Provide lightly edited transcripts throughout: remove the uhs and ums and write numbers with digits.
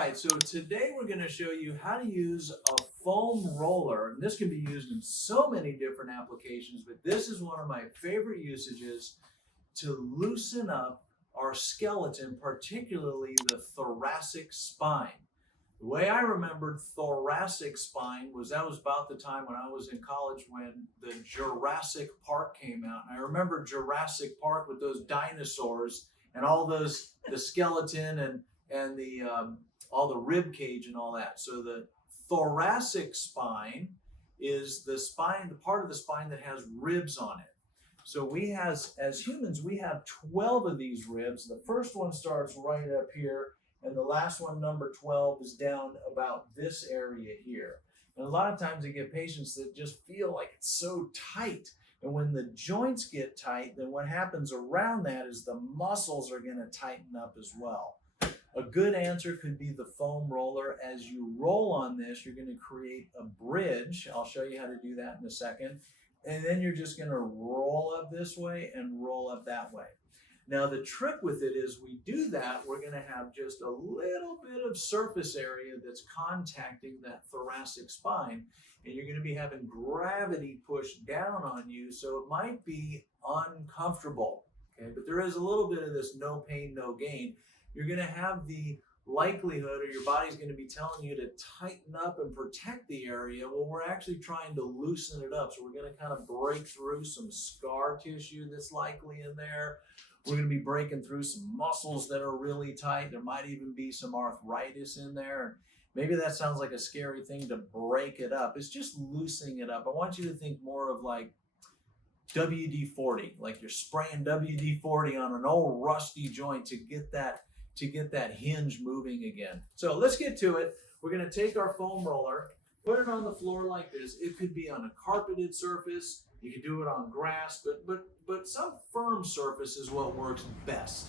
right, so today we're going to show you how to use a foam roller. And this can be used in so many different applications, but this is one of my favorite usages to loosen up our skeleton, particularly the thoracic spine. The way I remembered thoracic spine was that was about the time when I was in college when the Jurassic Park came out. And I remember Jurassic Park with those dinosaurs and all those, the skeleton and the all the rib cage and all that. So the thoracic spine is the spine, the part of the spine that has ribs on it. So we as humans, we have 12 of these ribs. The first one starts right up here, and the last one, number 12, is down about this area here. And a lot of times you get patients that just feel like it's so tight. And when the joints get tight, then what happens around that is the muscles are going to tighten up as well. A good answer could be the foam roller. As you roll on this, you're going to create a bridge. I'll show you how to do that in a second. And then you're just going to roll up this way and roll up that way. Now the trick with it is we do that, we're going to have just a little bit of surface area that's contacting that thoracic spine, and you're going to be having gravity push down on you, so it might be uncomfortable, okay? But there is a little bit of this no pain, no gain. You're going to have the likelihood, or your body's going to be telling you to tighten up and protect the area. Well, we're actually trying to loosen it up, so we're going to kind of break through some scar tissue that's likely in there. We're going to be breaking through some muscles that are really tight. There might even be some arthritis in there. Maybe that sounds like a scary thing to break it up. It's just loosening it up. I want you to think more of like WD-40, like you're spraying WD-40 on an old rusty joint to get that hinge moving again. So let's get to it. We're going to take our foam roller, put it on the floor like this. It could be on a carpeted surface. You could do it on grass, but some firm surface is what works best.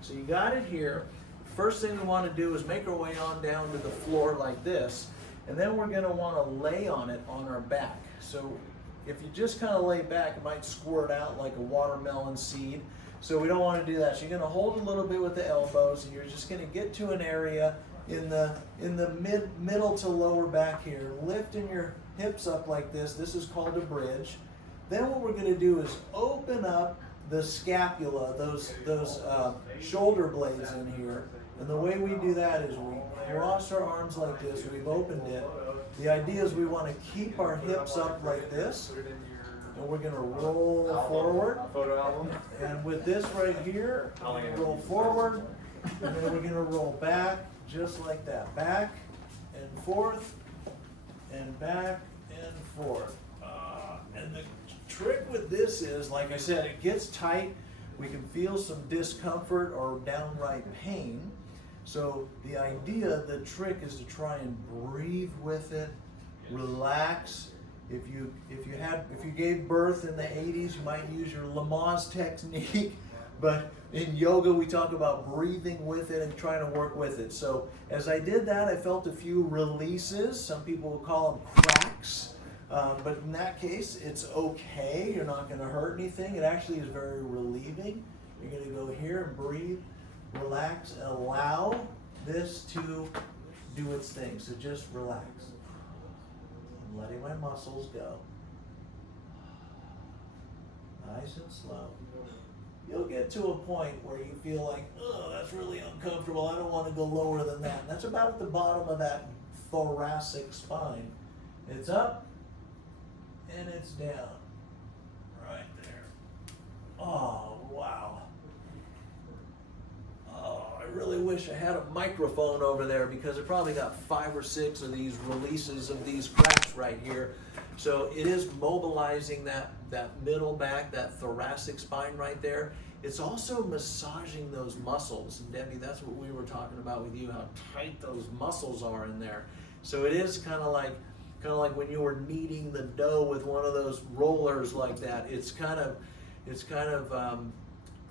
So you got it here. First thing we want to do is make our way on down to the floor like this, and then we're going to want to lay on it on our back. So if you just kind of lay back, it might squirt out like a watermelon seed. So we don't want to do that. So you're going to hold a little bit with the elbows, and you're just going to get to an area in the middle to lower back here, lifting your hips up like this. This is called a bridge. Then what we're going to do is open up the scapula, those shoulder blades in here. And the way we do that is we cross our arms like this. We've opened it. The idea is we want to keep our hips up like this. And we're going to roll forward. And with this right here, we're going to roll forward. And then we're going to roll back just like that. Back and forth and back and forth. And the trick with this is, like I said, it gets tight. We can feel some discomfort or downright pain. So the idea, the trick is to try and breathe with it, relax. If you gave birth in the 80s, you might use your Lamaze technique, but in yoga we talk about breathing with it and trying to work with it. So as I did that, I felt a few releases. Some people will call them cracks. But in that case, it's okay. You're not going to hurt anything. It actually is very relieving. You're going to go here and breathe, relax, and allow this to do its thing. So just relax. I'm letting my muscles go. Nice and slow. You'll get to a point where you feel like, oh, that's really uncomfortable. I don't want to go lower than that. And that's about at the bottom of that thoracic spine. It's up. And it's down, right there. Oh, wow. Oh, I really wish I had a microphone over there because I probably got 5 or 6 of these releases of these cracks right here. So it is mobilizing that middle back, that thoracic spine right there. It's also massaging those muscles. And Debbie, that's what we were talking about with you, how tight those muscles are in there. So it is kind of like when you were kneading the dough with one of those rollers like that. It's kind of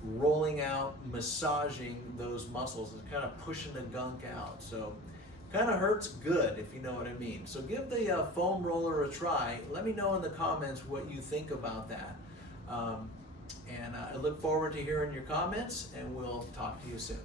rolling out, massaging those muscles. It's kind of pushing the gunk out. So kind of hurts good, if you know what I mean. So give the foam roller a try. Let me know in the comments what you think about that. And I look forward to hearing your comments, and we'll talk to you soon.